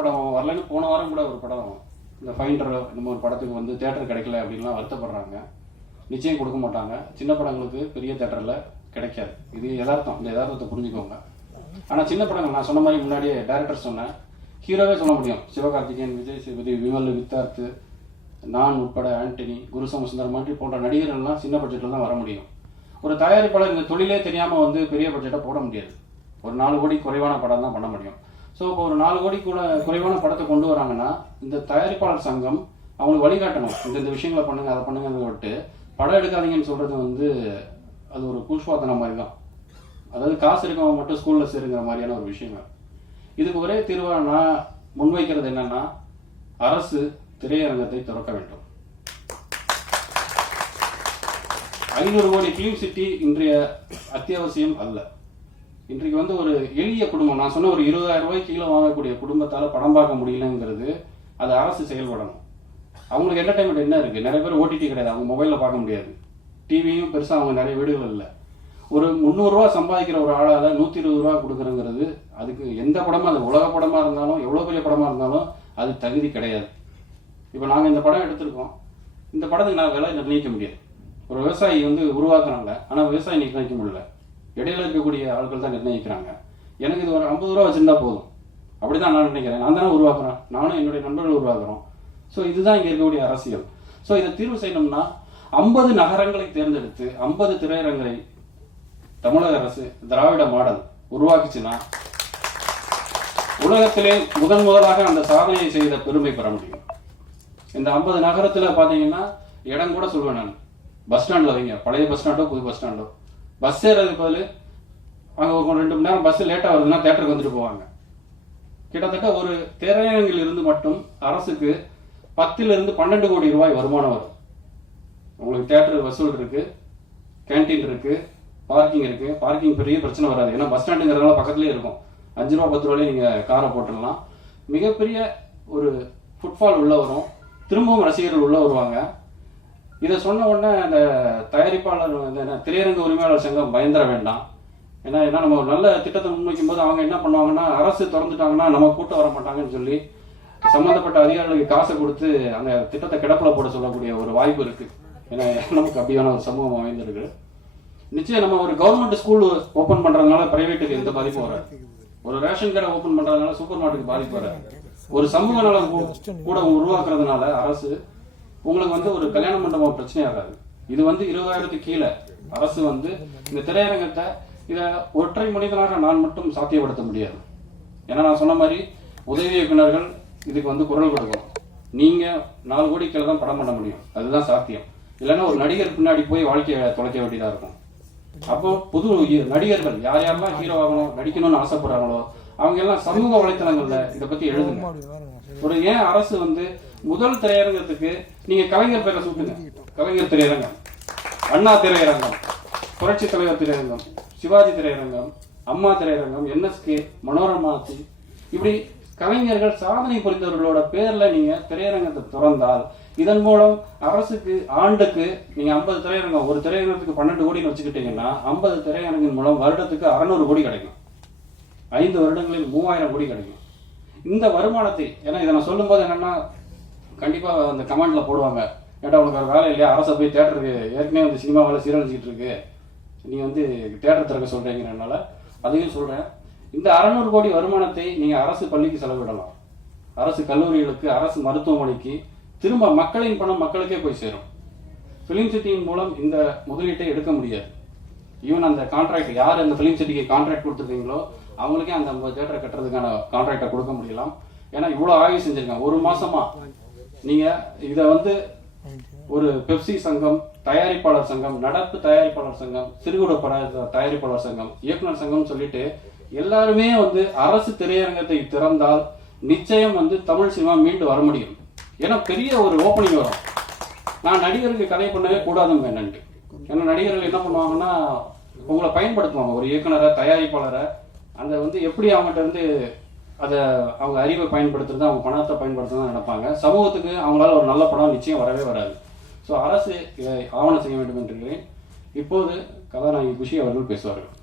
படம் வரலன்னு போன வாரம் கூட ஒரு படம் இந்த ஃபைண்டர் இந்த மாதிரி படத்துக்கு வந்து தேட்டர் கிடைக்கல அப்படின்லாம் வருத்தப்படுறாங்க. நிச்சயம் கொடுக்க மாட்டாங்க. சின்ன படங்களுக்கு பெரிய தேட்டரில் கிடைக்காது. இது யதார்த்தம். இந்த யதார்த்தத்தை புரிஞ்சுக்கோங்க. ஆனால் சின்ன படங்கள் நான் சொன்ன மாதிரி முன்னாடியே டேரக்டர் சொன்னேன். ஹீரோவே சொல்ல முடியும். சிவகார்த்திகேயன் விஜய் சேதுபதி விமல் வித்தார்த்து நான் உட்பட ஆண்டனி குரு சுந்தரம் மாதிரி போன்ற நடிகர்கள்லாம் சின்ன பட்ஜெட்டில் தான் வர முடியும். ஒரு தயாரிப்பாளர் இந்த தொழிலே தெரியாமல் வந்து பெரிய பட்ஜெட்டை போட முடியாது. ஒரு நாலு கோடி குறைவான படம் தான் பண்ண முடியும். ஸோ இப்போ ஒரு நாலு கோடி கூட குறைவான படத்தை கொண்டு வராங்கன்னா இந்த தயாரிப்பாளர் சங்கம் அவங்களுக்கு வழிகாட்டணும். இந்த இந்த விஷயங்களை பண்ணுங்க அதை பண்ணுங்கன்னு விட்டு படம் எடுக்காதீங்கன்னு சொல்றது வந்து அது ஒரு கூஷ்வாதனம் மாதிரி தான் அதாவது காசு இருக்கவங்க மட்டும் ஸ்கூலில் சேருங்கிற மாதிரியான ஒரு விஷயங்கள். இதுக்கு ஒரே தீர்வா நான் முன்வைக்கிறது என்னன்னா அரசு திரையரங்கத்தை திறக்க வேண்டும். ஐநூறு கோடி ஃபிலிம் சிட்டி இன்றைய அத்தியாவசியம் அல்ல. இன்றைக்கு வந்து ஒரு எளிய குடும்பம். நான் சொன்ன ஒரு இருபதாயிரம் ரூபாய் கீழே வாங்கக்கூடிய குடும்பத்தால் படம் பார்க்க முடியலங்கிறது அது அரசு செயல்படணும். அவங்களுக்கு என்டர்டைன்மெண்ட் என்ன இருக்குது நிறைய பேர் ஓடிடி கிடையாது. அவங்க மொபைலில் பார்க்க முடியாது. டிவியும் பெருசாக அவங்க நிறைய வீடுகள் இல்லை. ஒரு முந்நூறுரூவா சம்பாதிக்கிற ஒரு ஆளால் நூற்றி இருபது ரூபா கொடுக்குறங்கிறது அதுக்கு எந்த படமாக அது உலக படமாக இருந்தாலும் எவ்வளோ பெரிய படமாக இருந்தாலும் அது தகுதி கிடையாது. இப்போ நாங்கள் இந்த படம் எடுத்திருக்கோம். இந்த படத்துக்கு நான் விலை நிர்ணயிக்க முடியாது. ஒரு விவசாயி வந்து உருவாக்குறாங்க. ஆனால் விவசாயி நிர்ணயிக்க முடியல. இடையில இருக்கக்கூடிய ஆட்கள் தான் நிர்ணயிக்கிறாங்க. எனக்கு இது ஒரு ஐம்பது ரூபா வச்சிருந்தா போதும். அப்படிதான் நான் நினைக்கிறேன். நான் தானே உருவாக்குறேன். நானும் என்னுடைய நண்பர்கள் உருவாக்குறோம். ஸோ இதுதான் இங்கே இருக்கக்கூடிய அரசியல். ஸோ இதை தீர்வு செய்யணும்னா ஐம்பது நகரங்களை தேர்ந்தெடுத்து ஐம்பது திரையரங்களை தமிழக அரசு திராவிட மாடல் உருவாக்குச்சுன்னா உலகத்திலே முதன் முதலாக அந்த சாதனையை செய்த பெருமை பெற முடியும். இந்த ஐம்பது நகரத்துல பாத்தீங்கன்னா இடம் கூட சொல்லுவேன் நான். பஸ் ஸ்டாண்ட்ல வைங்க. பழைய பஸ் ஸ்டாண்டோ புது பஸ் ஸ்டாண்டோ. பஸ் ஏறதுக்கு பதில் அங்கே ரெண்டு மணி நேரம் பஸ் லேட்டாக வருதுன்னா தேட்டருக்கு வந்துட்டு போவாங்க. கிட்டத்தட்ட ஒரு திரையரங்கில் இருந்து மட்டும் அரசுக்கு பத்திலிருந்து பன்னெண்டு கோடி ரூபாய் வருமானம் வரும். உங்களுக்கு தேட்டர் வசூல் இருக்கு கேண்டீன் இருக்கு பார்க்கிங் இருக்கு. பார்க்கிங் பெரிய பிரச்சனை வராது. ஏன்னா பஸ் ஸ்டாண்டுங்கிறதுனால பக்கத்துலேயே இருக்கும். அஞ்சு ரூபா பத்து ரூபாயிலே நீங்கள் காரை போட்டுடலாம். மிகப்பெரிய ஒரு ஃபுட்ஃபால் உள்ள வரும். திரும்பவும் ரசிகர்கள் உள்ள வருவாங்க. இதை சொன்ன உடனே அந்த தயாரிப்பாளர் என்ன, திரையரங்க உரிமையாளர் சங்கம் பயந்துட வேண்டாம். ஏன்னா ஏன்னா நம்ம ஒரு நல்ல திட்டத்தை முன்வைக்கும் போது அவங்க என்ன பண்ணுவாங்கன்னா அரசு திறந்துட்டாங்கன்னா நம்ம கூட்டம் வர மாட்டாங்கன்னு சொல்லி சம்மந்தப்பட்ட அதிகாரிகளுக்கு காசை கொடுத்து அந்த திட்டத்தை கிடப்புல போட சொல்லக்கூடிய ஒரு வாய்ப்பு இருக்கு. ஏன்னா நமக்கு அப்படியான ஒரு சமூகம் அமைந்திருக்கு. நிச்சயம் நம்ம ஒரு கவர்மெண்ட் ஸ்கூல் ஓபன் பண்றதுனால பிரைவேட்டுக்கு எந்த பாதிப்பும் வராது. ஒரு ரேஷன் கடை ஓபன் பண்றதுனால சூப்பர் மார்க்கெட்டுக்கு பாதிப்பு வராது. ஒரு சமூக நலம் கூட உருவாக்குறதுனால அரசு உங்களுக்கு வந்து ஒரு கல்யாண மண்டபம் பிரச்சனை ஆகாது. இது வந்து இருபதாயிரத்துக்கு கீழே. அரசு வந்து இந்த திரையரங்கத்தை இதை ஒற்றை மனிதனாக நான் மட்டும் சாத்தியப்படுத்த முடியாது. ஏன்னா நான் சொன்ன மாதிரி உதவி இயக்குனர்கள் இதுக்கு வந்து குரல் கொடுக்கணும். நீங்க நாலு கோடி கீழே தான் படம் பண்ண முடியும். அதுதான் சாத்தியம். இல்லைன்னா ஒரு நடிகர் பின்னாடி போய் வாழ்க்கையை தொலைக்க வேண்டியதா இருக்கும். அப்போ புது நடிகர்கள் யார் யாரெல்லாம் ஹீரோ ஆகணும் நடிக்கணும்னு ஆசைப்படுறாங்களோ அவங்க எல்லாம் சமூக வலைத்தளங்கள்ல இதை பத்தி எழுதுங்க. ஒரு ஏன் அரசு வந்து முதல் திரையரங்கத்துக்கு நீங்க கலைஞர் பேரை சூட்டுங்க. கலைஞர் திரையரங்கம் அண்ணா திரையரங்கம் புரட்சி தலைவர் திரையரங்கம் சிவாஜி திரையரங்கம் அம்மா திரையரங்கம் என்எஸ்கே மனோரமாச்சி இப்படி கலைஞர்கள் சாதனை புரிந்தவர்களோட பேர்ல நீங்க திரையரங்கத்தை திறந்தால் இதன் மூலம் அரசுக்கு ஆண்டுக்கு நீங்க 50 திரையரங்கம் ஒரு திரையரங்கத்துக்கு பன்னெண்டு கோடின்னு வச்சுக்கிட்டீங்கன்னா 50 திரையரங்கின் மூலம் வருடத்துக்கு அறுநூறு கோடி கிடைக்கும். ஐந்து வருடங்களில் மூவாயிரம் கோடி கிடைக்கும். இந்த வருமானத்தை ஏன்னா இதை நான் சொல்லும்போது என்னென்னா கண்டிப்பாக அந்த கமாண்டில் போடுவாங்க. ஏட்டா உனக்கு ஒரு வேலை இல்லையா? அரசை போய் தேட்டருக்கு ஏற்கனவே வந்து சினிமா வேலை சீரழிச்சிட்டு இருக்கு. நீ வந்து தேட்டர் திறக்க சொல்கிறீங்கிறனால அதையும் சொல்கிறேன் இந்த அறநூறு கோடி வருமானத்தை நீங்கள் அரசு பள்ளிக்கு செலவிடலாம். அரசு கல்லூரிகளுக்கு அரசு மருத்துவமனைக்கு திரும்ப மக்களின் பணம் மக்களுக்கே போய் சேரும். ஃபிலிம் சிட்டியின் மூலம் இந்த முதலீட்டை எடுக்க முடியாது. ஈவன் அந்த கான்ட்ராக்ட் யார் அந்த ஃபிலிம் சிட்டிக்கு கான்ட்ராக்ட் கொடுத்துருக்கீங்களோ அவங்களுக்கே அந்த ஐம்பது தேட்டரை கட்டுறதுக்கான கான்ட்ராக்டை கொடுக்க முடியலாம். ஏன்னா இவ்வளோ ஆய்வு செஞ்சிருக்காங்க. ஒரு மாசமா நீங்க இதை வந்து ஒரு பெப்சி சங்கம் தயாரிப்பாளர் சங்கம் நடப்பு தயாரிப்பாளர் சங்கம் சிறுகுட பட தயாரிப்பாளர் சங்கம் இயக்குனர் சங்கம் சொல்லிட்டு எல்லாருமே வந்து அரசு திரையரங்கத்தை திறந்தால் நிச்சயம் வந்து தமிழ் சினிமா மீண்டு வர முடியும். ஏன்னா பெரிய ஒரு ஓப்பனிங் வரும். நான் நடிகருக்கு கதை பண்ணவே கூடாதுங்க என்னன்ட்டு ஏன்னா நடிகர்கள் என்ன பண்ணுவாங்கன்னா உங்களை பயன்படுத்துவாங்க. ஒரு இயக்குனரை தயாரிப்பாளரை. அந்த வந்து எப்படி அவங்ககிட்ட இருந்து அதை அவங்க அறிவை பயன்படுத்துறது அவங்க பணத்தை பயன்படுத்துறதா நினைப்பாங்க. சமூகத்துக்கு அவங்களால ஒரு நல்ல படம் நிச்சயம் வரவே வராது. ஸோ அரசு இதை ஆவணம் செய்ய வேண்டும் என்று இப்போது கதாநாயகி குஷி அவர்கள் பேசுவார்கள்.